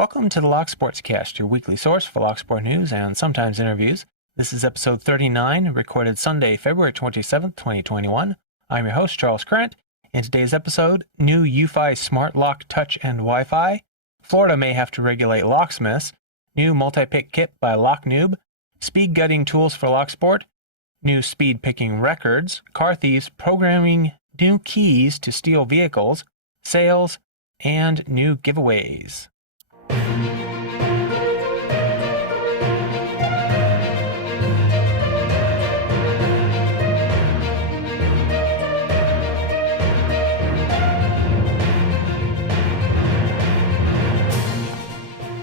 Welcome to the Sportscast, your weekly source for locksport news and sometimes interviews. This is episode 39, recorded Sunday, February 27th, 2021. I'm your host, Charles Krent. In today's episode, new Eufy smart lock touch and Wi-Fi, Florida may have to regulate locksmiths, new multi-pick kit by LockNoob, speed gutting tools for locksport, new speed picking records, car thieves programming new keys to steal vehicles, sales, and new giveaways.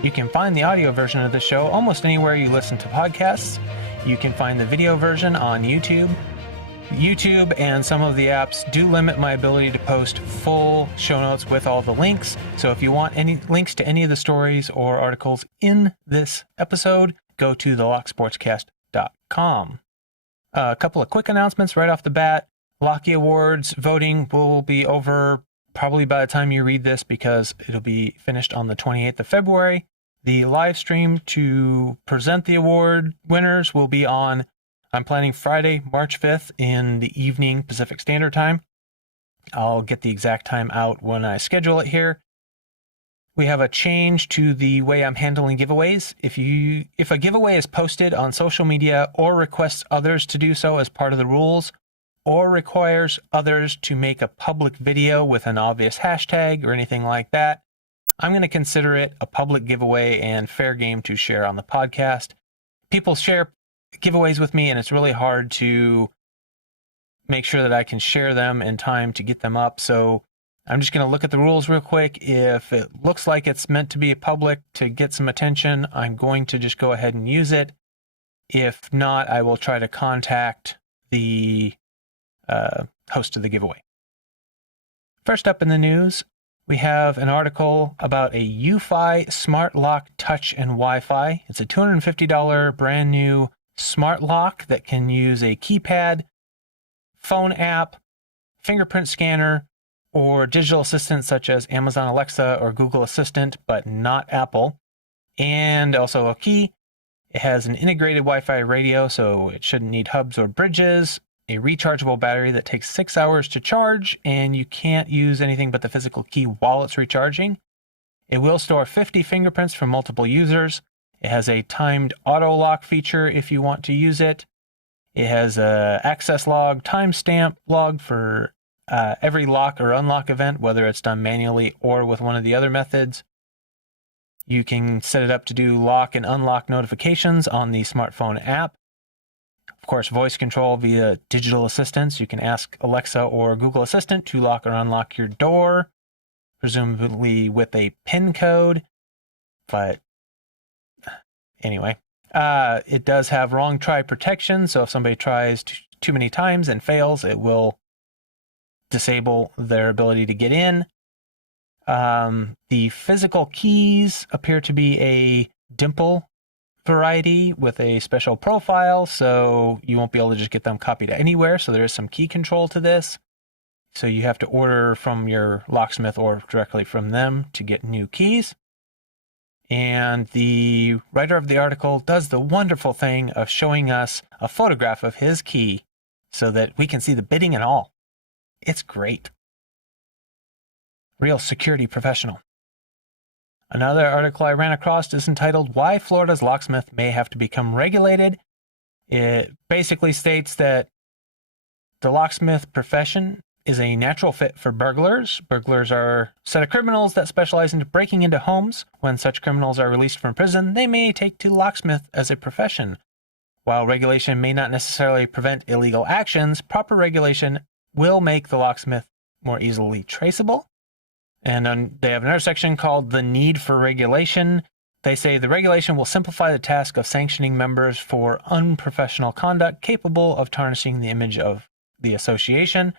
You can find the audio version of the show almost anywhere you listen to podcasts. You can find the video version on YouTube. YouTube and some of the apps do limit my ability to post full show notes with all the links. So if you want any links to any of the stories or articles in this episode, go to thelocksportscast.com. A couple of quick announcements right off the bat. Locky Awards voting will be over probably by the time you read this because it'll be finished on the 28th of February. The live stream to present the award winners will be on, I'm planning Friday, March 5th in the evening Pacific Standard Time. I'll get the exact time out when I schedule it here. We have a change to the way I'm handling giveaways. If a giveaway is posted on social media or requests others to do so as part of the rules, or requires others to make a public video with an obvious hashtag or anything like that, I'm going to consider it a public giveaway and fair game to share on the podcast. People share giveaways with me, and it's really hard to make sure that I can share them in time to get them up. So I'm just going to look at the rules real quick. If it looks like it's meant to be public to get some attention, I'm going to just go ahead and use it. If not, I will try to contact the host of the giveaway. First up in the news, we have an article about a Eufy smart lock touch and Wi-Fi. It's a $250 brand new smart lock that can use a keypad, phone app, fingerprint scanner, or digital assistant such as Amazon Alexa or Google Assistant, but not Apple, and also a key. It has an integrated Wi-Fi radio, so it shouldn't need hubs or bridges, a rechargeable battery that takes 6 hours to charge, and you can't use anything but the physical key while it's recharging. It will store 50 fingerprints from multiple users. It has a timed auto lock feature if you want to use it. It has a access log, timestamp log for every lock or unlock event, whether it's done manually or with one of the other methods. You can set it up to do lock and unlock notifications on the smartphone app. Of course, voice control via digital assistants. You can ask Alexa or Google Assistant to lock or unlock your door, presumably with a PIN code. But anyway, it does have wrong try protection. So if somebody tries too many times and fails, it will disable their ability to get in. The physical keys appear to be a dimple variety with a special profile, so you won't be able to just get them copied anywhere. So there is some key control to this. So you have to order from your locksmith or directly from them to get new keys. And the writer of the article does the wonderful thing of showing us a photograph of his key so that we can see the bidding and all. It's great. Real security professional. Another article I ran across is entitled, Why Florida's Locksmith May Have to Become Regulated. It basically states that the locksmith profession is a natural fit for burglars. Burglars are a set of criminals that specialize in breaking into homes. When such criminals are released from prison, they may take to locksmith as a profession. While regulation may not necessarily prevent illegal actions, proper regulation will make the locksmith more easily traceable. And they have another section called The Need for Regulation. They say the regulation will simplify the task of sanctioning members for unprofessional conduct capable of tarnishing the image of the association.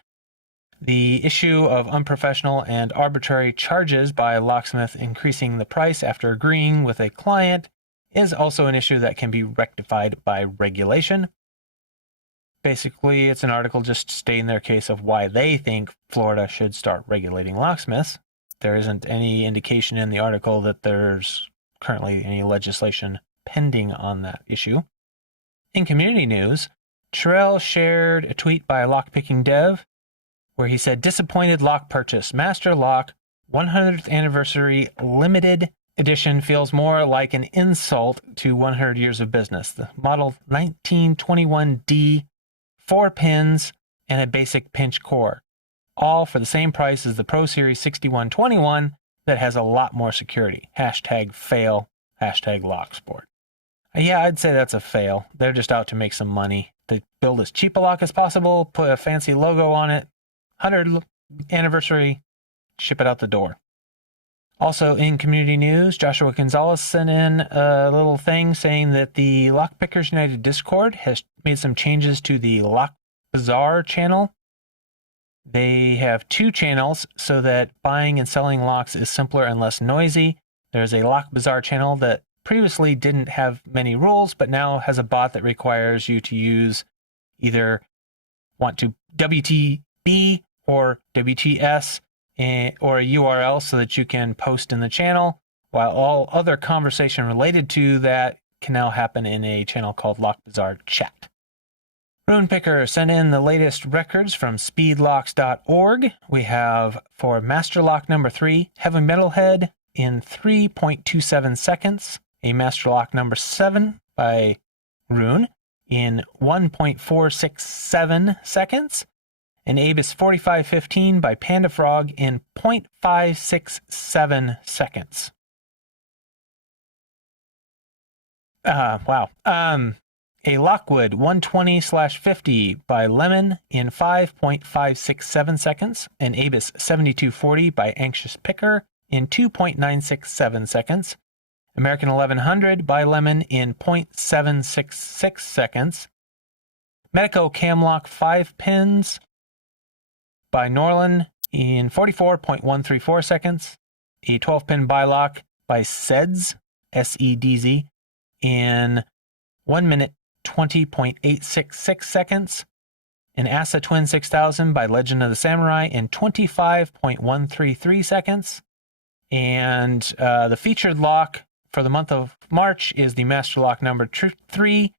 The issue of unprofessional and arbitrary charges by a locksmith increasing the price after agreeing with a client is also an issue that can be rectified by regulation. Basically, it's an article just stating their case of why they think Florida should start regulating locksmiths. there isn't any indication in the article that there's currently any legislation pending on that issue. In community news, Terrell shared a tweet by a lockpicking dev where he said, "Disappointed lock purchase. Master Lock 100th Anniversary Limited Edition feels more like an insult to 100 years of business. The model 1921D, 4 pins, and a basic pinch core. All for the same price as the Pro Series 6121 that has a lot more security. Hashtag fail. Hashtag locksport." Yeah, I'd say that's a fail. They're just out to make some money. They build as cheap a lock as possible, put a fancy logo on it, 100th anniversary, ship it out the door. Also in community news, Joshua Gonzalez sent in a little thing saying that the Lockpickers United Discord has made some changes to the Lock Bazaar channel. They have 2 channels so that buying and selling locks is simpler and less noisy. There's a Lock Bazaar channel that previously didn't have many rules, but now has a bot that requires you to use either want to WTB or WTS or a URL so that you can post in the channel, while all other conversation related to that can now happen in a channel called Lock Bazaar Chat. RoonPicker sent in the latest records from speedlocks.org. We have for Master Lock number 3, Heavy Metal Head in 3.27 seconds. A Master Lock number 7 by Roon in 1.467 seconds. An Abus 4515 by Panda-Frog in 0.567 seconds. Wow. A Lockwood 120/50 by Lemon in 5.567 seconds. An Abus 7240 by Anxious Picker in 2.967 seconds. American 1100 by Lemon in 0.766 seconds. Medico Camlock 5 pins by Norlin in 44.134 seconds. A 12-pin bylock by Seds, S-E-D-Z, in 1 minute 20.866 seconds. An Asa Twin 6000 by Legend of the Samurai in 25.133 seconds. And the featured lock for the month of March is the Master Lock number 3.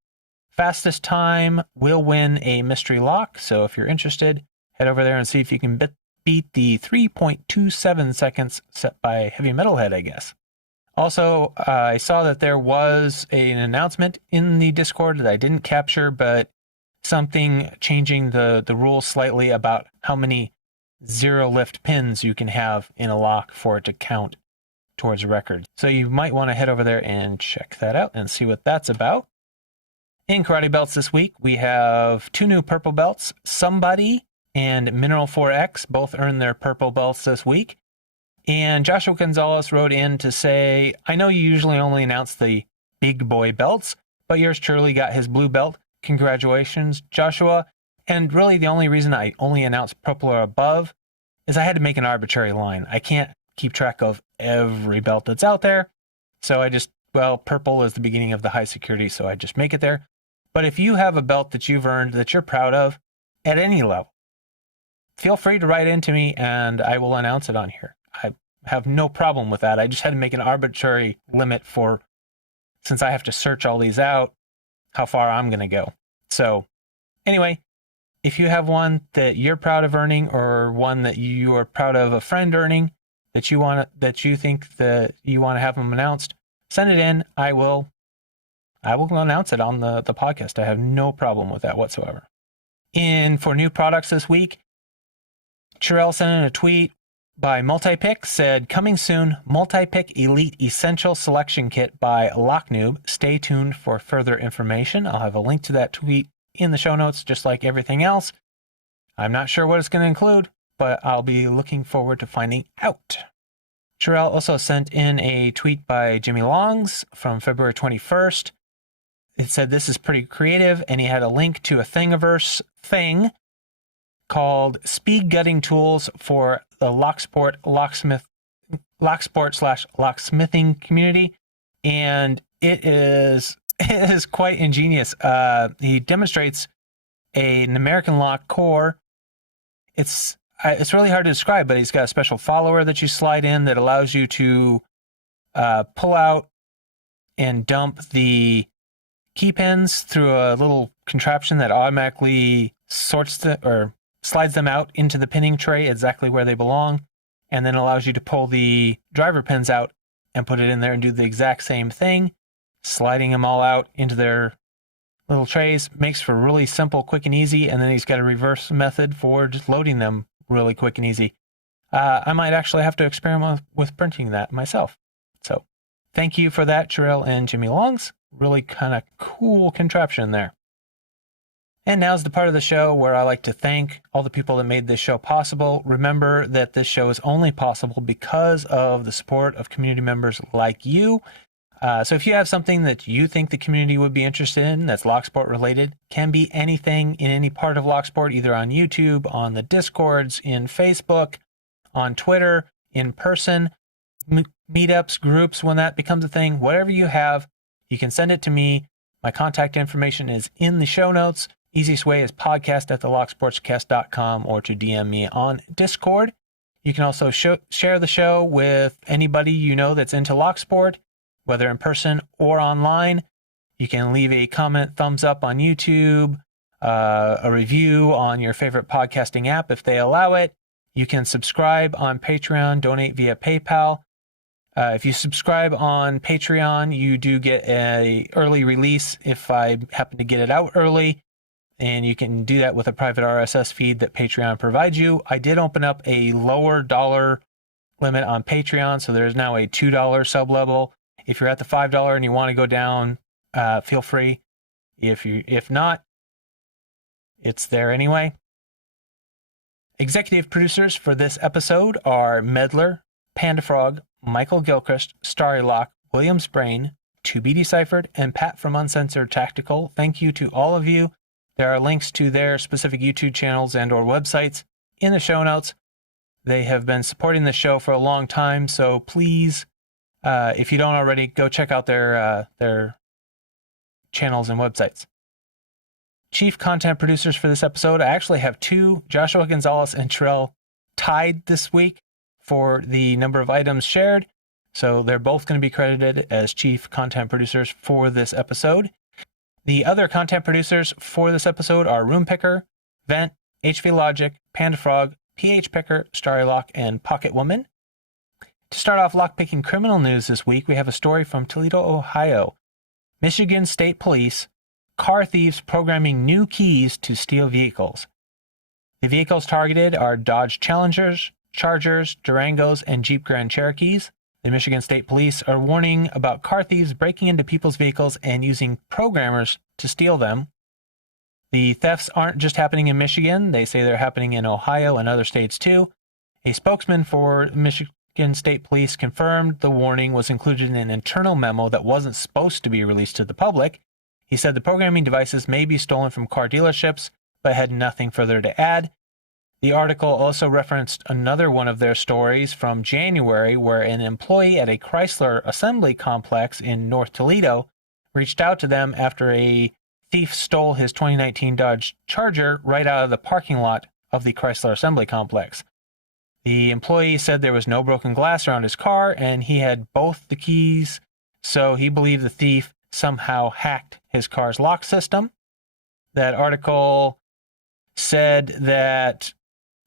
Fastest time will win a mystery lock. So if you're interested, head over there and see if you can beat the 3.27 seconds set by Heavy Metal Head, I guess. Also, I saw that there was an announcement in the Discord that I didn't capture, but something changing the rules slightly about how many zero lift pins you can have in a lock for it to count towards a record. So you might want to head over there and check that out and see what that's about. In karate belts this week, we have 2 new purple belts. Somebody and Mineral 4X both earned their purple belts this week. And Joshua Gonzalez wrote in to say, "I know you usually only announce the big boy belts, but yours truly got his blue belt. Congratulations, Joshua." And really the only reason I only announce purple or above is I had to make an arbitrary line. I can't keep track of every belt that's out there. So I just, purple is the beginning of the high security, so I just make it there. But if you have a belt that you've earned that you're proud of at any level, feel free to write into me and I will announce it on here. I have no problem with that. I just had to make an arbitrary limit for, since I have to search all these out, how far I'm going to go. So anyway, if you have one that you're proud of earning or one that you are proud of a friend earning that you think that you want to have them announced, send it in. I will announce it on the podcast. I have no problem with that whatsoever. For new products this week, Terrell sent in a tweet by Multipick, said, "Coming soon, Multipick Elite Essential Selection Kit by LockNoob. Stay tuned for further information." I'll have a link to that tweet in the show notes, just like everything else. I'm not sure what it's going to include, but I'll be looking forward to finding out. Terrell also sent in a tweet by Jimmy Longs from February 21st. It said, "This is pretty creative," and he had a link to a Thingiverse thing called Speed Gutting Tools for the locksport /locksmithing community, and it is quite ingenious. He demonstrates an American lock core. it's really hard to describe, but he's got a special follower that you slide in that allows you to pull out and dump the key pins through a little contraption that automatically slides them out into the pinning tray exactly where they belong, and then allows you to pull the driver pins out and put it in there and do the exact same thing, sliding them all out into their little trays. Makes for really simple, quick, and easy. And then he's got a reverse method for just loading them really quick and easy. I might actually have to experiment with printing that myself. So thank you for that, Terrell and Jimmy Longs. Really kind of cool contraption there. And now's the part of the show where I like to thank all the people that made this show possible. Remember that this show is only possible because of the support of community members like you. So if you have something that you think the community would be interested in that's Locksport related, can be anything in any part of Locksport, either on YouTube, on the Discords, in Facebook, on Twitter, in person, meetups, groups, when that becomes a thing, whatever you have, you can send it to me. My contact information is in the show notes. Easiest way is podcast@thelocksportscast.com or to DM me on Discord. You can also share the show with anybody you know that's into Locksport, whether in person or online. You can leave a comment, thumbs up on YouTube, a review on your favorite podcasting app if they allow it. You can subscribe on Patreon, donate via PayPal. If you subscribe on Patreon, you do get an early release if I happen to get it out early. And you can do that with a private RSS feed that Patreon provides you. I did open up a lower dollar limit on Patreon, so there's now a $2 sub level. If you're at the $5 and you want to go down, feel free. If not, it's there anyway. Executive producers for this episode are Medler, Panda-Frog, Michael Gilchrist, Starrylock, William Sprain, To Be Deciphered, and Pat from Uncensored Tactical. Thank you to all of you. There are links to their specific YouTube channels and or websites in the show notes. They have been supporting the show for a long time, so please, if you don't already, go check out their channels and websites. Chief content producers for this episode, I actually have two, Joshua Gonzalez and Terrell, tied this week for the number of items shared. So they're both going to be credited as chief content producers for this episode. The other content producers for this episode are RoonPicker, Vent, HV Logic, Panda-Frog, PHpicker, Starrylock, and Pocket Woman. To start off lockpicking criminal news this week, we have a story from Toledo, Ohio. Michigan State Police, car thieves programming new keys to steal vehicles. The vehicles targeted are Dodge Challengers, Chargers, Durangos, and Jeep Grand Cherokees. The Michigan State Police are warning about car thieves breaking into people's vehicles and using programmers to steal them. The thefts aren't just happening in Michigan. They say they're happening in Ohio and other states too. A spokesman for Michigan State Police confirmed the warning was included in an internal memo that wasn't supposed to be released to the public. He said the programming devices may be stolen from car dealerships, but had nothing further to add. The article also referenced another one of their stories from January where an employee at a Chrysler assembly complex in North Toledo reached out to them after a thief stole his 2019 Dodge Charger right out of the parking lot of the Chrysler assembly complex. The employee said there was no broken glass around his car and he had both the keys, so he believed the thief somehow hacked his car's lock system. That article said that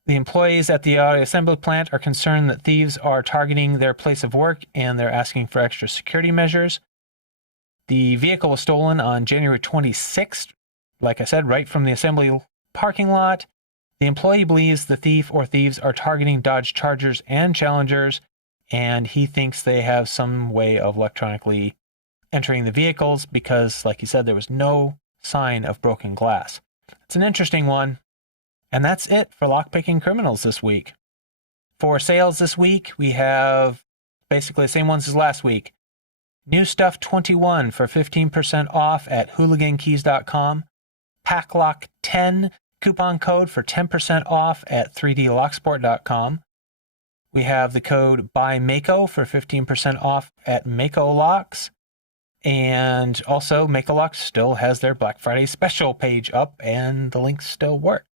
the employees at the auto assembly plant are concerned that thieves are targeting their place of work and they're asking for extra security measures. The vehicle was stolen on January 26th, like I said, right from the assembly parking lot. The employee believes the thief or thieves are targeting Dodge Chargers and Challengers, and he thinks they have some way of electronically entering the vehicles because, like he said, there was no sign of broken glass. It's an interesting one. And that's it for lockpicking criminals this week. For sales this week, we have basically the same ones as last week. New Stuff 21 for 15% off at hooligankeys.com. PacLock 10 coupon code for 10% off at 3dlocksport.com. We have the code BUYMAKO for 15% off at Mako Locks. And also, Mako Locks still has their Black Friday special page up, and the links still work.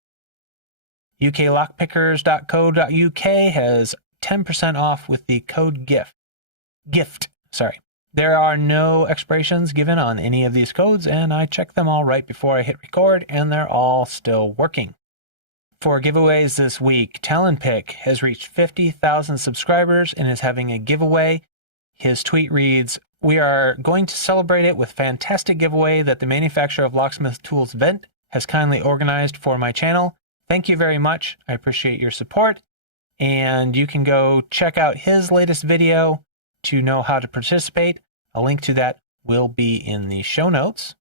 uklockpickers.co.uk has 10% off with the code gift. Sorry. There are no expirations given on any of these codes, and I checked them all right before I hit record, and they're all still working. For giveaways this week, Tallanpick has reached 50,000 subscribers and is having a giveaway. His tweet reads, "We are going to celebrate it with fantastic giveaway that the manufacturer of Locksmith Tools Vent has kindly organized for my channel. Thank you very much. I appreciate your support." And you can go check out his latest video to know how to participate. A link to that will be in the show notes.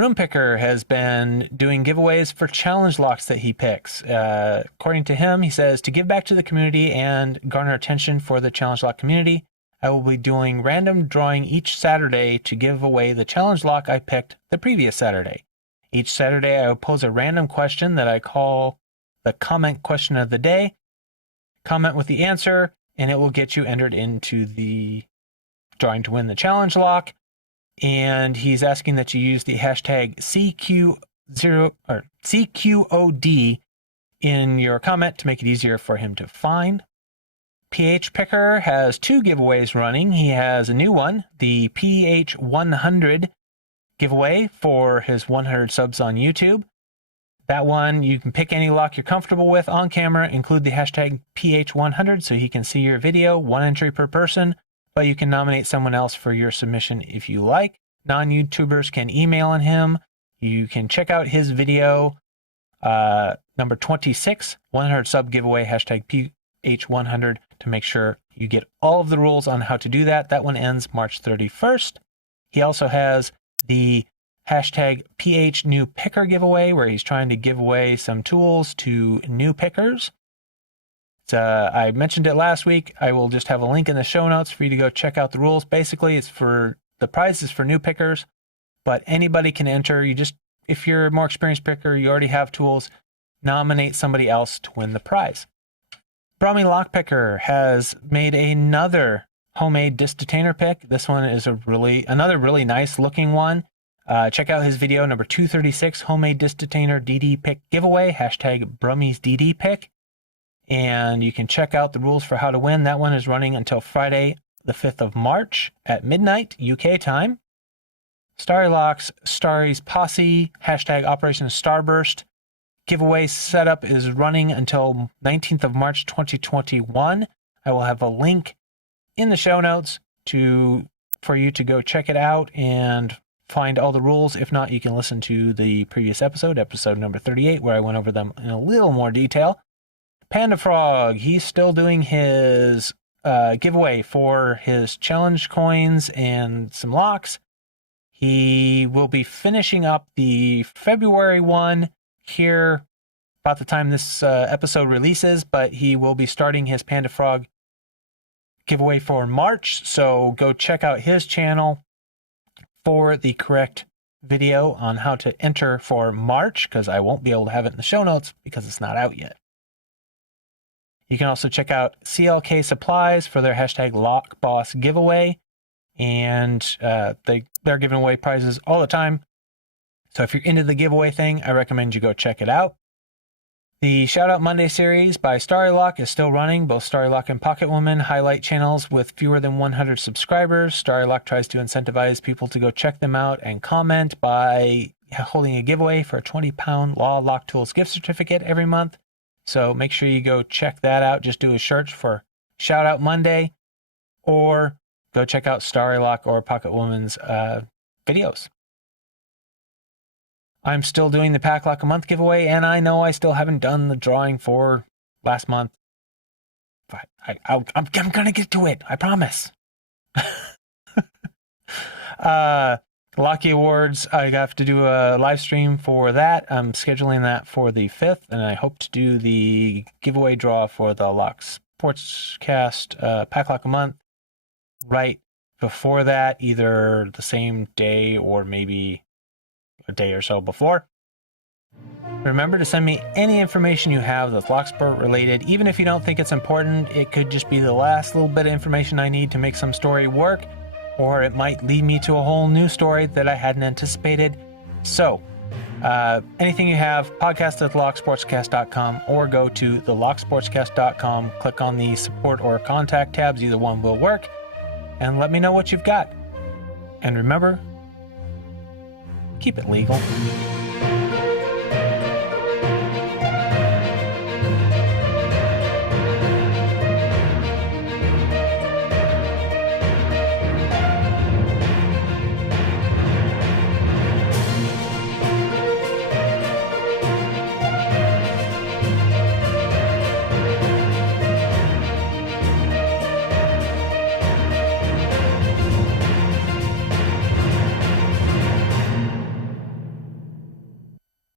RoonPicker has been doing giveaways for challenge locks that he picks. According to him, he says, to give back to the community and garner attention for the challenge lock community, I will be doing random drawing each Saturday to give away the challenge lock I picked the previous Saturday. Each Saturday, I will pose a random question that I call the comment question of the day. Comment with the answer, and it will get you entered into the drawing to win the challenge lock. And he's asking that you use the hashtag CQOD in your comment to make it easier for him to find. PHpicker has 2 giveaways running. He has a new one, the PH100 giveaway for his 100 subs on YouTube. That one, you can pick any lock you're comfortable with on camera, include the hashtag PH100 so he can see your video, 1 entry per person, but you can nominate someone else for your submission if you like. Non-YouTubers can email on him. You can check out his video, number 26, 100 sub giveaway, hashtag PH100, to make sure you get all of the rules on how to do that. That one ends March 31st. He also has the hashtag PH new picker giveaway, where he's trying to give away some tools to new pickers. I mentioned it last week. I will just have a link in the show notes for you to go check out the rules. Basically, it's for the prize is for new pickers, but anybody can enter. If you're a more experienced picker, you already have tools, nominate somebody else to win the prize. Brummie Lockpicker has made another homemade disc detainer pick. This one is another really nice looking one. Check out his video number 236, homemade disc detainer DD pick giveaway, hashtag Brummie's DD pick. And you can check out the rules for how to win. That one is running until Friday, the 5th of March at midnight UK time. Starrylock's Starry's Posse, hashtag Operation Starburst giveaway setup is running until 19th of March 2021. I will have a link in the show notes for you to go check it out and find all the rules. If not, you can listen to the previous episode number 38, where I went over them in a little more detail. Panda-Frog, he's still doing his giveaway for his challenge coins and some locks. He will be finishing up the February one here about the time this episode releases, but he will be starting his Panda-Frog giveaway for March. So go check out his channel for the correct video on how to enter for March, because I won't be able to have it in the show notes because it's not out yet. You can also check out CLK Supplies for their hashtag LockBoss giveaway, and they're giving away prizes all the time. So if you're into the giveaway thing, I recommend you go check it out. The Shoutout Monday series by Starrylock is still running. Both Starrylock and Pocket Woman highlight channels with fewer than 100 subscribers. Starrylock tries to incentivize people to go check them out and comment by holding a giveaway for a 20-pound Law Lock Tools gift certificate every month. So make sure you go check that out. Just do a search for Shoutout Monday, or go check out Starrylock or Pocket Woman's videos. I'm still doing the PacLock a month giveaway, and I know I still haven't done the drawing for last month. But I'm going to get to it. I promise. Locky Awards, I have to do a live stream for that. I'm scheduling that for the 5th, and I hope to do the giveaway draw for the Sportscast PacLock a month right before that, either the same day or maybe a day or so before. Remember to send me any information you have that's locksport related. Even if you don't think it's important, it could just be the last little bit of information I need to make some story work, or it might lead me to a whole new story that I hadn't anticipated. So Anything you have, podcast at locksportscast.com, or go to the locksportscast.com, click on the support or contact tabs, either one will work, and let me know what you've got. And remember, keep it legal.